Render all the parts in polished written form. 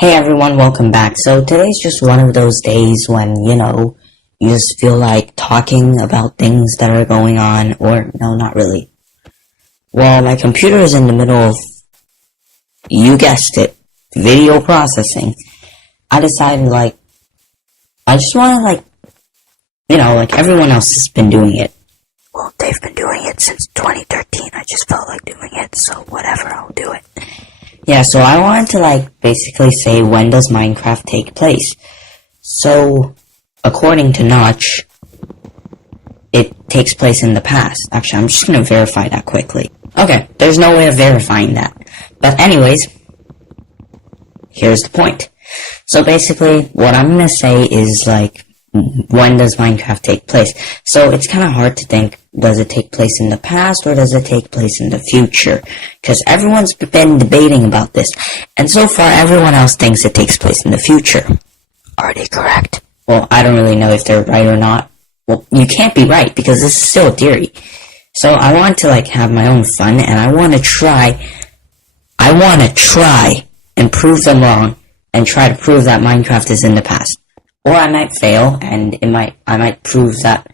Hey everyone, welcome back. So today's just one of those days when, you just feel like talking about things that are going on, or no, not really. Well, my computer is in the middle of, you guessed it, video processing. I decided, I just want to, like everyone else has been doing it. Well, they've been doing it since 2013. I just felt like doing it, so whatever, I'll do it. Yeah, so I wanted to, basically say, when does Minecraft take place? So, according to Notch, it takes place in the past. Actually, I'm just gonna verify that quickly. Okay, there's no way of verifying that. But anyways, here's the point. So basically, what I'm gonna say is, when does Minecraft take place? So it's kind of hard to think, does it take place in the past or does it take place in the future? Because everyone's been debating about this, and so far everyone else thinks it takes place in the future. Are they correct? Well, I don't really know if they're right or not. Well, you can't be right because this is still a theory. So I want to have my own fun, and I want to try and prove them wrong and try to prove that Minecraft is in the past. Or I might fail, and I might prove that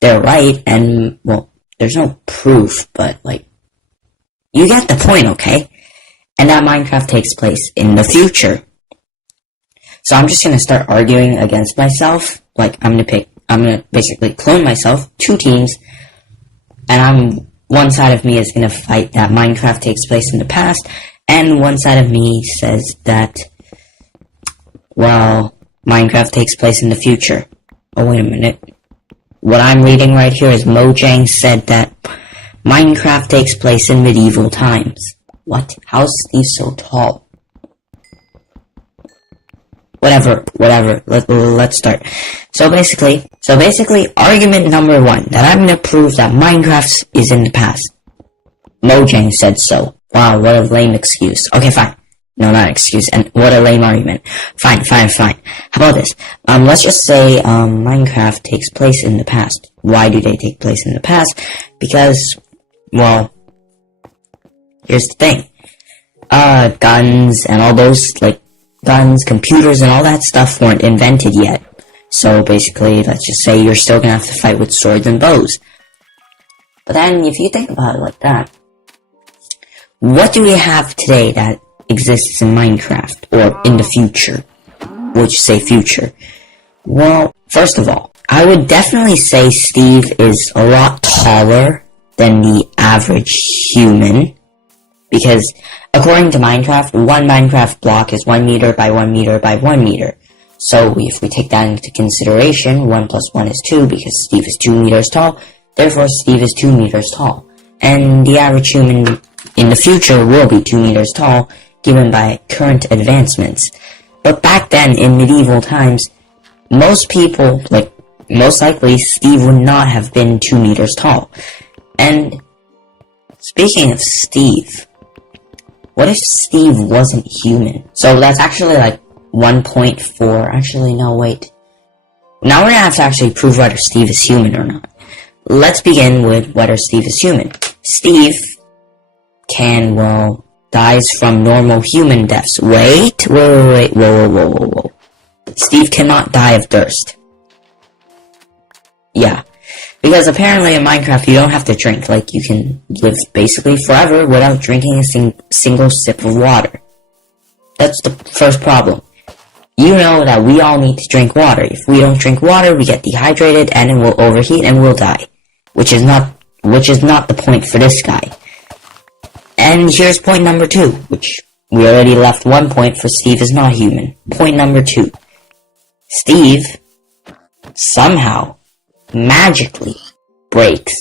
they're right, and, well, there's no proof, but, you get the point, okay? And that Minecraft takes place in the future. So I'm just gonna start arguing against myself. I'm gonna basically clone myself, 2 teams, and one side of me is gonna fight that Minecraft takes place in the past, and one side of me says that, well, Minecraft takes place in the future. Oh, wait a minute. What I'm reading right here is Mojang said that Minecraft takes place in medieval times. What? How is Steve so tall? Whatever. Let's start. So basically, argument number 1, that I'm gonna prove that Minecraft is in the past. Mojang said so. Wow, what a lame excuse. Okay, fine. No, not excuse, and what a lame argument. Fine. How about this? Let's just say, Minecraft takes place in the past. Why do they take place in the past? Because, well, here's the thing. Guns and all those, guns, computers, and all that stuff weren't invented yet. So basically, let's just say you're still gonna have to fight with swords and bows. But then, if you think about it like that, what do we have today that exists in Minecraft, or in the future? Would you say future? Well, first of all, I would definitely say Steve is a lot taller than the average human, because according to Minecraft, one Minecraft block is 1 meter by 1 meter by 1 meter. So if we take that into consideration, 1 plus 1 is 2, because Steve is 2 meters tall, therefore Steve is 2 meters tall. And the average human in the future will be 2 meters tall, given by current advancements. But back then, in medieval times, most people, most likely, Steve would not have been 2 meters tall. And speaking of Steve, what if Steve wasn't human? So that's actually 1.4, actually no, wait. Now we're gonna have to actually prove whether Steve is human or not. Let's begin with whether Steve is human. Steve dies from normal human deaths. Wait. Whoa. Steve cannot die of thirst. Yeah. Because apparently in Minecraft you don't have to drink. You can live basically forever without drinking a single sip of water. That's the first problem. You know that we all need to drink water. If we don't drink water, we get dehydrated and it will overheat and we'll die. Which is not the point for this guy. And here's point number 2, which we already left 1 point for Steve is not human. Point number 2. Steve somehow magically breaks.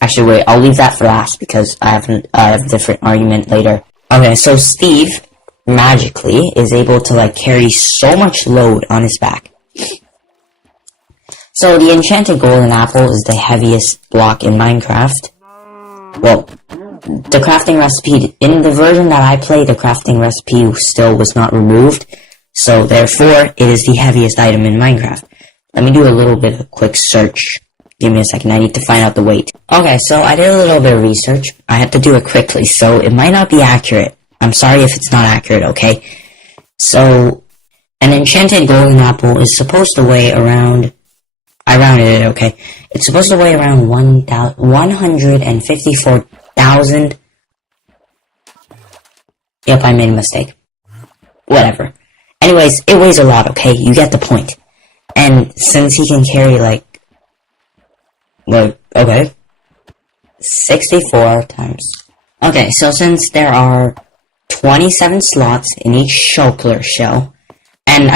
Actually, wait, I'll leave that for last because I have a different argument later. Okay, so Steve magically is able to carry so much load on his back. So the enchanted golden apple is the heaviest block in Minecraft. Well, the crafting recipe, in the version that I play, the crafting recipe still was not removed, so therefore, it is the heaviest item in Minecraft. Let me do a little bit of a quick search. Give me a second, I need to find out the weight. Okay, so I did a little bit of research. I had to do it quickly, so it might not be accurate. I'm sorry if it's not accurate, okay? So, an enchanted golden apple is supposed to weigh around, I rounded it, okay. It's supposed to weigh around 154,000. Yep, I made a mistake. Whatever. Anyways, it weighs a lot, okay? You get the point. And since he can carry, okay. 64 times. Okay, so since there are 27 slots in each shulker shell, and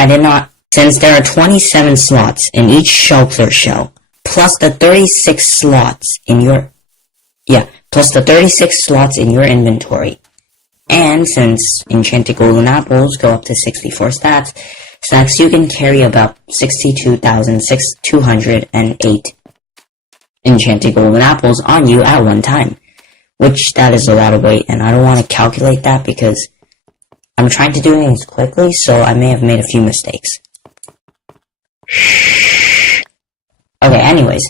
since there are 27 slots in each shulker shell, plus the 36 slots in your, inventory, and since enchanted golden apples go up to 64 stacks, you can carry about 62,208 enchanted golden apples on you at one time. Which, that is a lot of weight, and I don't want to calculate that because I'm trying to do things quickly, so I may have made a few mistakes. Okay, anyways.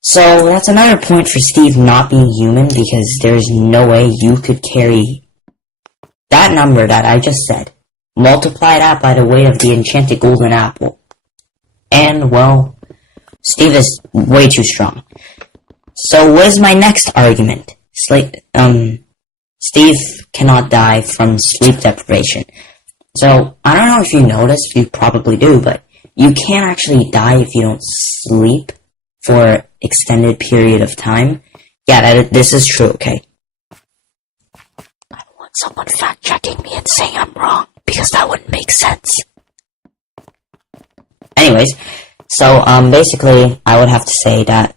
So, that's another point for Steve not being human, because there's no way you could carry that number that I just said. Multiply that by the weight of the enchanted golden apple. And, well, Steve is way too strong. So, what is my next argument? Steve cannot die from sleep deprivation. So, I don't know if you noticed, you probably do, but you can't actually die if you don't sleep for extended period of time. Yeah, this is true, okay? I don't want someone fact-checking me and saying I'm wrong, because that wouldn't make sense. Anyways, so, basically, I would have to say that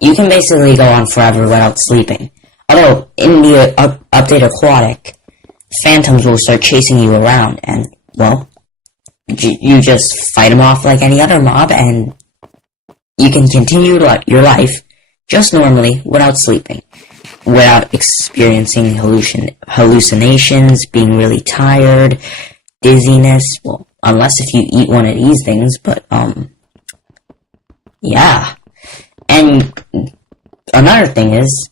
you can basically go on forever without sleeping. Although, in the update Aquatic, phantoms will start chasing you around, and, well, you just fight them off like any other mob, and you can continue your life just normally without sleeping, without experiencing hallucinations, being really tired, dizziness, well, unless if you eat one of these things, but, yeah. And another thing is,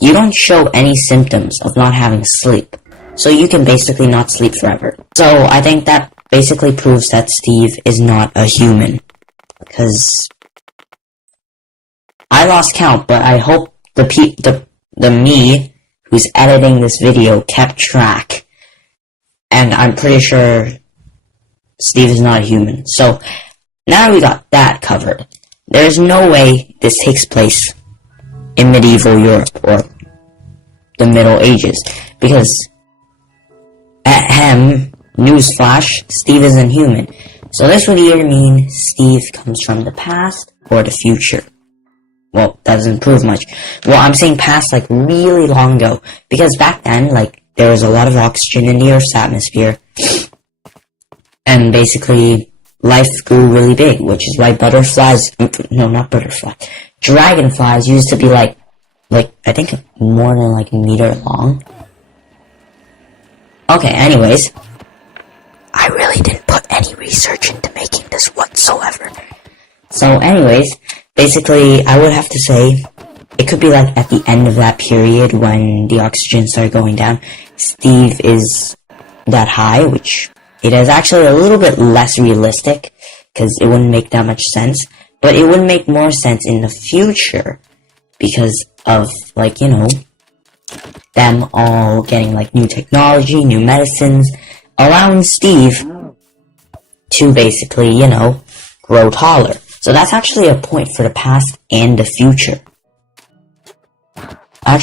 you don't show any symptoms of not having sleep, so you can basically not sleep forever. So I think that basically proves that Steve is not a human, because I lost count, but I hope the me who's editing this video kept track, and I'm pretty sure Steve is not a human. So now that we got that covered, there's no way this takes place in medieval Europe or the Middle Ages, because newsflash, Steve isn't human. So this would either mean Steve comes from the past or the future. Well, that doesn't prove much. Well, I'm saying past, really long ago, because back then, there was a lot of oxygen in the Earth's atmosphere, and basically life grew really big, which is why dragonflies used to be I think more than a meter long. Okay, anyways, I really didn't put any research into making this whatsoever. So anyways, basically, I would have to say, it could be at the end of that period when the oxygen started going down, Steve is that high, which it is actually a little bit less realistic, because it wouldn't make that much sense, but it would make more sense in the future, because of, them all getting, new technology, new medicines, allowing Steve to basically, grow taller. So that's actually a point for the past and the future. We'll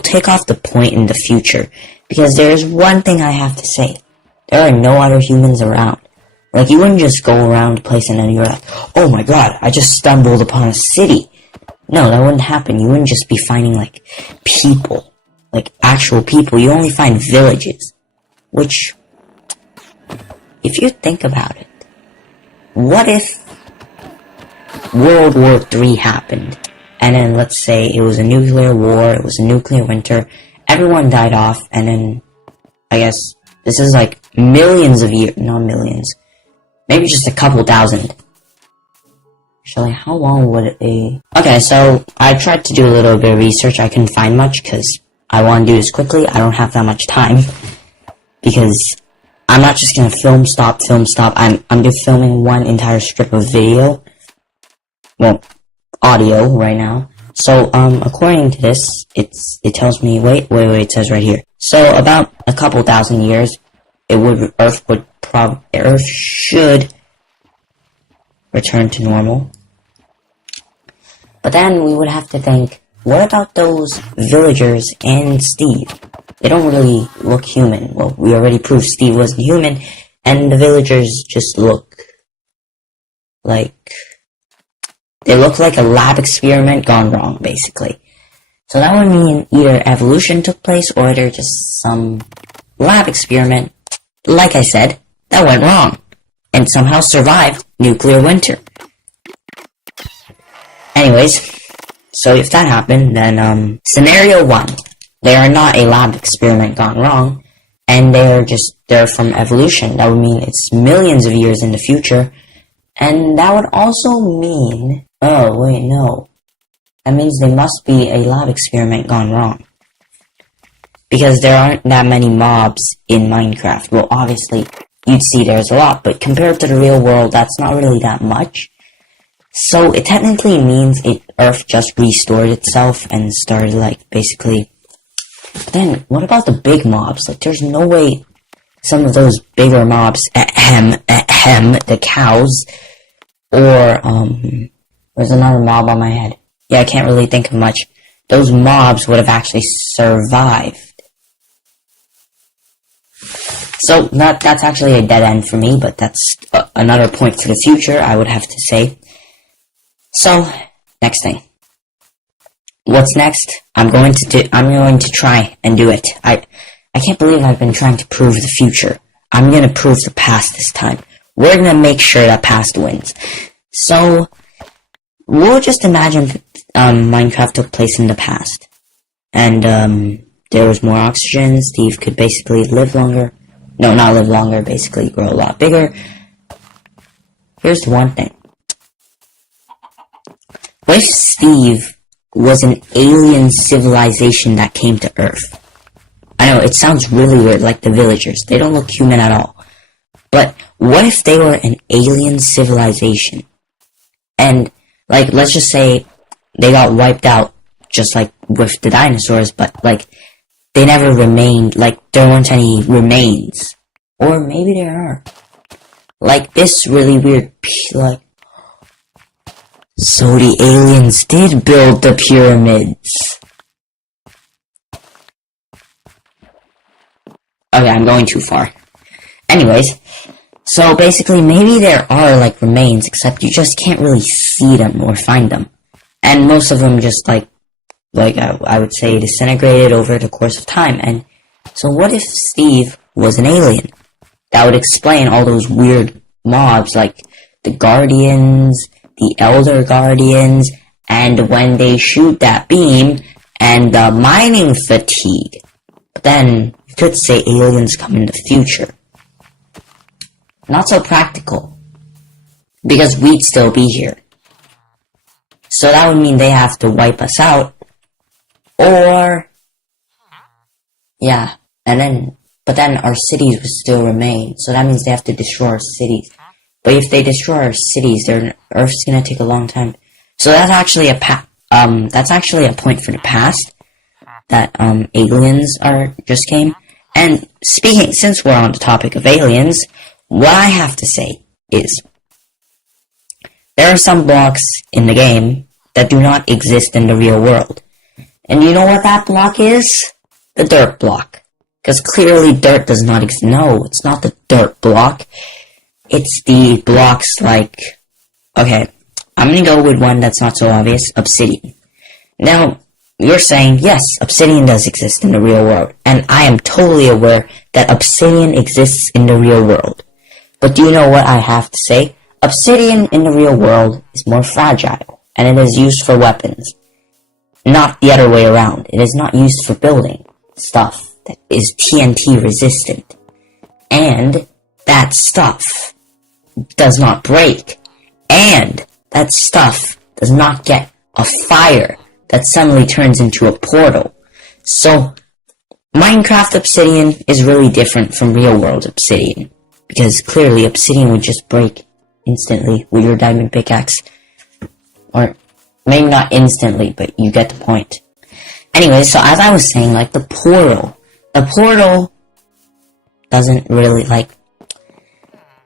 take off the point in the future, because there's one thing I have to say. There are no other humans around. You wouldn't just go around a place and then you're like, oh my god, I just stumbled upon a city. No, that wouldn't happen. You wouldn't just be finding, people. Actual people. You only find villages. Which, if you think about it, what if World War III happened, and then let's say it was a nuclear war, it was a nuclear winter, everyone died off, and then, I guess, this is millions of years, not millions, maybe just a couple thousand. Actually, how long would it be? Okay, so I tried to do a little bit of research. I couldn't find much, because I want to do this quickly. I don't have that much time because I'm not just gonna film stop. I'm just filming one entire strip of video. Well, audio right now. So, according to this, it tells me, wait, it says right here. So, about a couple thousand years, Earth should return to normal. But then we would have to think, what about those villagers and Steve? They don't really look human. Well, we already proved Steve wasn't human, and the villagers just look like... They look like a lab experiment gone wrong, basically. So that would mean either evolution took place, or they're just some lab experiment, like I said, that went wrong, and somehow survived nuclear winter. Anyways, so if that happened, then, scenario 1. They are not a lab experiment gone wrong, and they're from evolution. That would mean it's millions of years in the future, and that would also mean... Oh, wait, no. That means they must be a lab experiment gone wrong. Because there aren't that many mobs in Minecraft. Well, obviously, you'd see there's a lot, but compared to the real world, that's not really that much. So, it technically means Earth just restored itself and started, like, basically... But then, what about the big mobs? Like, there's no way some of those bigger mobs, the cows, or, there's another mob on my head. Yeah, I can't really think of much. Those mobs would have actually survived. So, that's actually a dead end for me, but that's another point for the future, I would have to say. So, next thing. What's next? I'm going to try and do it. I can't believe I've been trying to prove the future. I'm gonna prove the past this time. We're gonna make sure that past wins. So... We'll just imagine Minecraft took place in the past. And, there was more oxygen, Steve could basically live longer. No, not live longer, basically grow a lot bigger. Here's the one thing. What if Steve was an alien civilization that came to Earth? I know, it sounds really weird, like the villagers. They don't look human at all. But, what if they were an alien civilization? And... Like, let's just say they got wiped out, just like with the dinosaurs, but, like, they never remained, like, there weren't any remains. Or maybe there are. Like, this really weird, like... So the aliens did build the pyramids. Okay, I'm going too far. Anyways... So basically, maybe there are, like, remains, except you just can't really see them or find them. And most of them just, I would say, disintegrated over the course of time. And so what if Steve was an alien? That would explain all those weird mobs, like the Guardians, the Elder Guardians, and when they shoot that beam, and the mining fatigue. But then, you could say aliens come in the future. Not so practical, because we'd still be here. So that would mean they have to wipe us out, or, yeah, but then our cities would still remain, so that means they have to destroy our cities. But if they destroy our cities, Earth's gonna take a long time. So that's actually a point for the past, that, aliens just came. And since we're on the topic of aliens, what I have to say is, there are some blocks in the game that do not exist in the real world. And you know what that block is? The dirt block. Because clearly dirt does not exist. No, it's not the dirt block. It's the blocks like... Okay, I'm gonna go with one that's not so obvious, obsidian. Now, you're saying, yes, obsidian does exist in the real world. And I am totally aware that obsidian exists in the real world. But do you know what I have to say? Obsidian in the real world is more fragile, and it is used for weapons. Not the other way around. It is not used for building stuff that is TNT resistant. And that stuff does not break. And that stuff does not get a fire that suddenly turns into a portal. So, Minecraft Obsidian is really different from real world Obsidian. Because clearly Obsidian would just break instantly with your diamond pickaxe. Or, maybe not instantly, but you get the point. Anyway, so as I was saying, like, the portal doesn't really, like...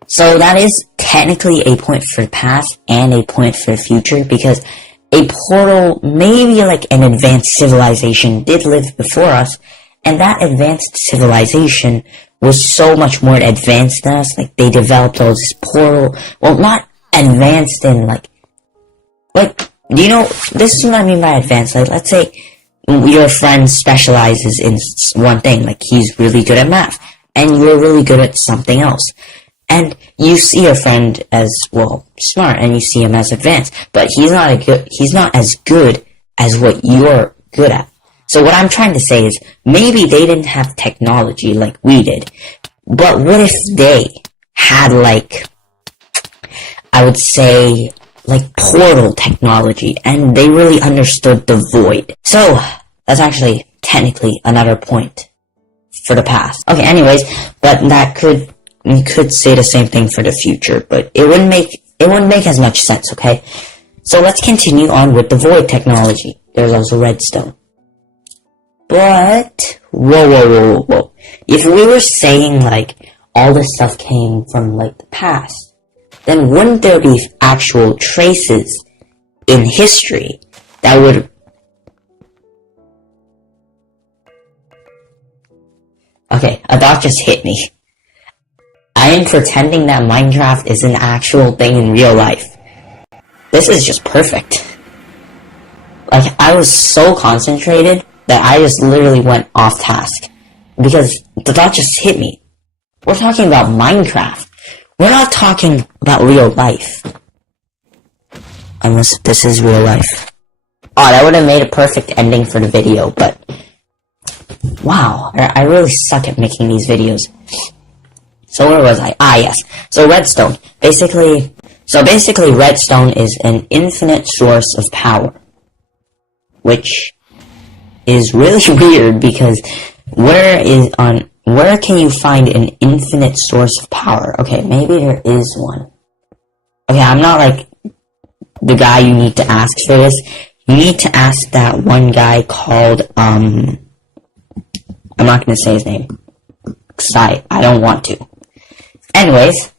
So that is technically a point for the past and a point for the future, because a portal, maybe like an advanced civilization, did live before us, and that advanced civilization was so much more advanced than us. Like, they developed all this portal, well, not advanced in, like, do you know, this is what I mean by advanced. Like, let's say your friend specializes in one thing, like he's really good at math, and you're really good at something else. And you see your friend as, well, smart, and you see him as advanced, but he's not as good as what you're good at. So what I'm trying to say is, maybe they didn't have technology like we did, but what if they had, like, I would say, like, portal technology, and they really understood the void. So, that's actually technically another point for the past. Okay, anyways, but we could say the same thing for the future, but it wouldn't make as much sense, okay? So let's continue on with the void technology. There's also redstone. But, whoa. If we were saying, like, all this stuff came from, like, the past, then wouldn't there be actual traces in history that would... Okay, a dot just hit me. I am pretending that Minecraft is an actual thing in real life. This is just perfect. Like, I was so concentrated that I just literally went off task. Because the thought just hit me. We're talking about Minecraft. We're not talking about real life. Unless this is real life. Oh, that would have made a perfect ending for the video, but... Wow, I really suck at making these videos. So where was I? Ah, yes. So redstone. Basically, redstone is an infinite source of power. Which is really weird, because where can you find an infinite source of power? Okay, maybe there is one. Okay, I'm not like the guy you need to ask for this. You need to ask that one guy called, I'm not gonna say his name. 'Cause I don't want to. Anyways,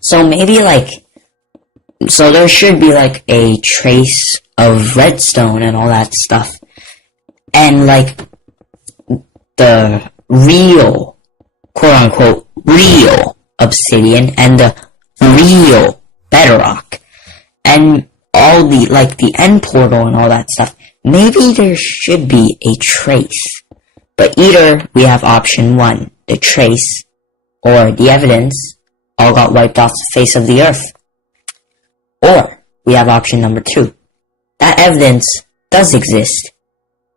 so maybe so there should be like a trace of redstone and all that stuff. And like, the real, quote unquote, real obsidian and the real bedrock. And all the, like, the end portal and all that stuff. Maybe there should be a trace. But either we have option 1, the trace, or the evidence all got wiped off the face of the earth. Or we have option number 2. That evidence does exist,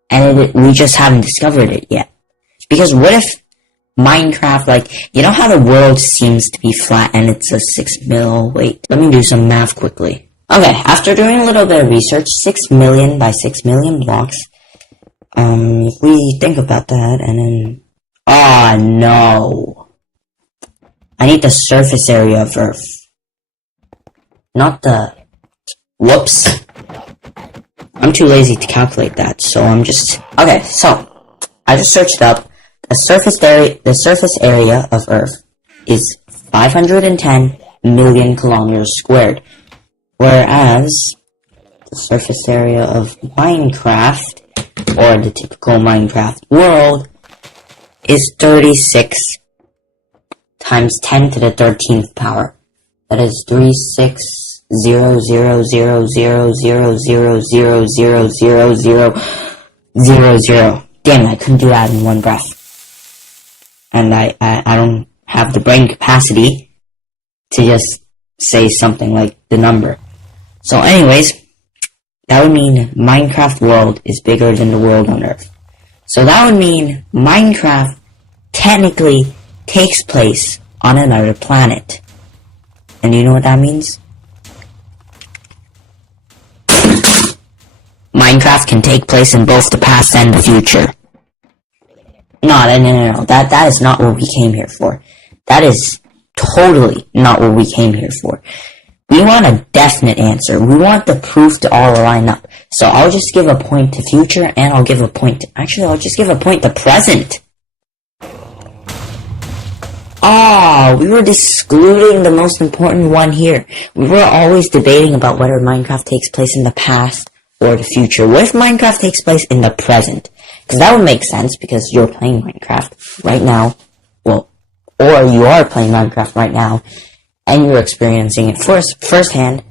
and we just haven't discovered it yet. Because what if Minecraft, like, you know how the world seems to be flat and it's a 6 mil... Wait, let me do some math quickly. Okay, after doing a little bit of research, 6 million by 6 million blocks. If we think about that, and then... Ah, no. I need the surface area of Earth. Not the... Whoops. I'm too lazy to calculate that, so I'm just... Okay, so, I just searched up. The surface area of Earth is 510 million kilometers squared. Whereas, the surface area of Minecraft, or the typical Minecraft world, is 36 times 10 to the 13th power. That is 36,000,000,000,000,000,000,000. Damn, I couldn't do that in one breath. And I don't have the brain capacity to just say something like the number. So anyways, that would mean Minecraft world is bigger than the world on Earth. So that would mean Minecraft technically takes place on another planet. And you know what that means? My Minecraft can take place in both the past and the future. No. That is not what we came here for. That is totally not what we came here for. We want a definite answer. We want the proof to all line up. So I'll just give a point to future, and I'll give a point to... Actually, I'll just give a point to present. Oh, we were excluding the most important one here. We were always debating about whether Minecraft takes place in the past or the future. What if Minecraft takes place in the present? Because that would make sense, because you're playing Minecraft right now. Well, or you are playing Minecraft right now, and you're experiencing it firsthand.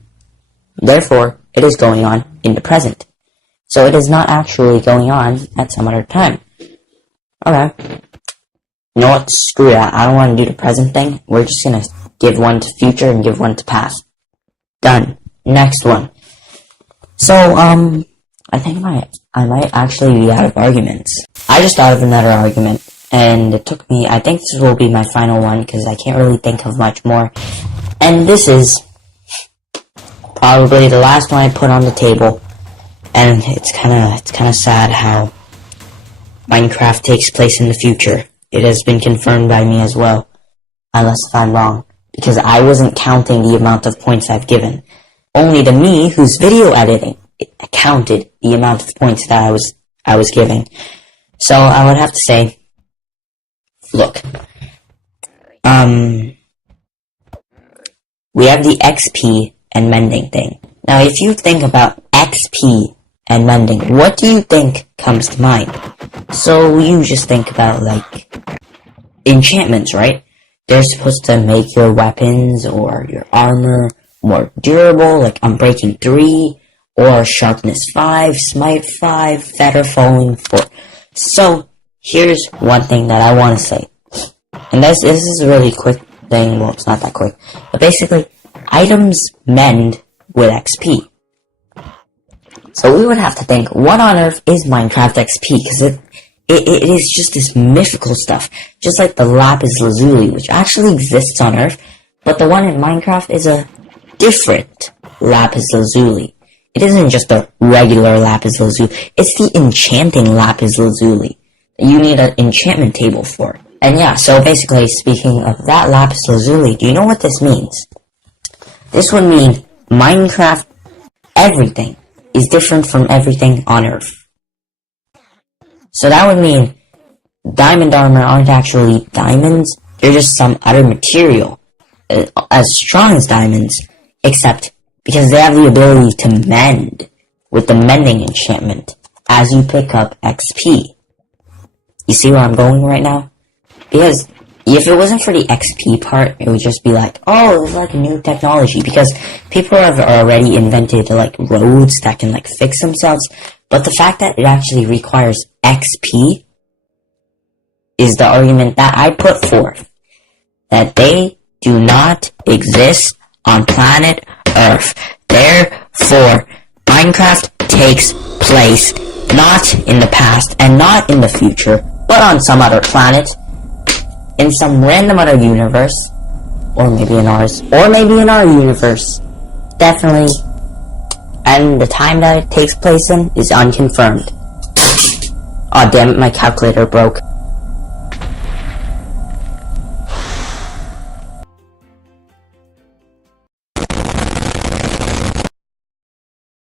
Therefore, it is going on in the present. So it is not actually going on at some other time. Okay. You know what? Screw that. I don't want to do the present thing. We're just gonna give one to future and give one to past. Done. Next one. So, I think I might actually be out of arguments. I just thought of another argument, and it took me, I think this will be my final one, because I can't really think of much more. And this is probably the last one I put on the table, and it's kinda sad how Minecraft takes place in the future. It has been confirmed by me as well, unless if I'm wrong, because I wasn't counting the amount of points I've given. Only to me, who's video editing, it counted the amount of points that I was giving. So I would have to say, look, we have the XP and mending thing. Now, if you think about XP and mending, what do you think comes to mind? So you just think about, like, enchantments, right? They're supposed to make your weapons or your armor more durable, like Unbreaking 3, or Sharpness 5, Smite 5, Feather Falling 4. So, here's one thing that I want to say. And this is a really quick thing, well, it's not that quick. But basically, items mend with XP. So we would have to think, what on earth is Minecraft XP? Because it is just this mythical stuff. Just like the Lapis Lazuli, which actually exists on Earth, but the one in Minecraft is a different Lapis Lazuli. It isn't just a regular Lapis Lazuli, it's the enchanting Lapis Lazuli. You need an enchantment table for. And yeah, so basically, speaking of that Lapis Lazuli, do you know what this means? This would mean Minecraft, everything is different from everything on Earth. So that would mean diamond armor aren't actually diamonds, they're just some other material, as strong as diamonds, except because they have the ability to mend with the mending enchantment as you pick up XP. You see where I'm going right now? Because if it wasn't for the XP part, it would just be like, oh, it's like a new technology, because people have already invented like roads that can like fix themselves, but the fact that it actually requires XP is the argument that I put forth, that they do not exist on planet Earth. Therefore, Minecraft takes place not in the past and not in the future, but on some other planet, in some random other universe, or maybe in ours, or maybe in our universe. Definitely. And the time that it takes place in is unconfirmed. Aw, damn it, my calculator broke.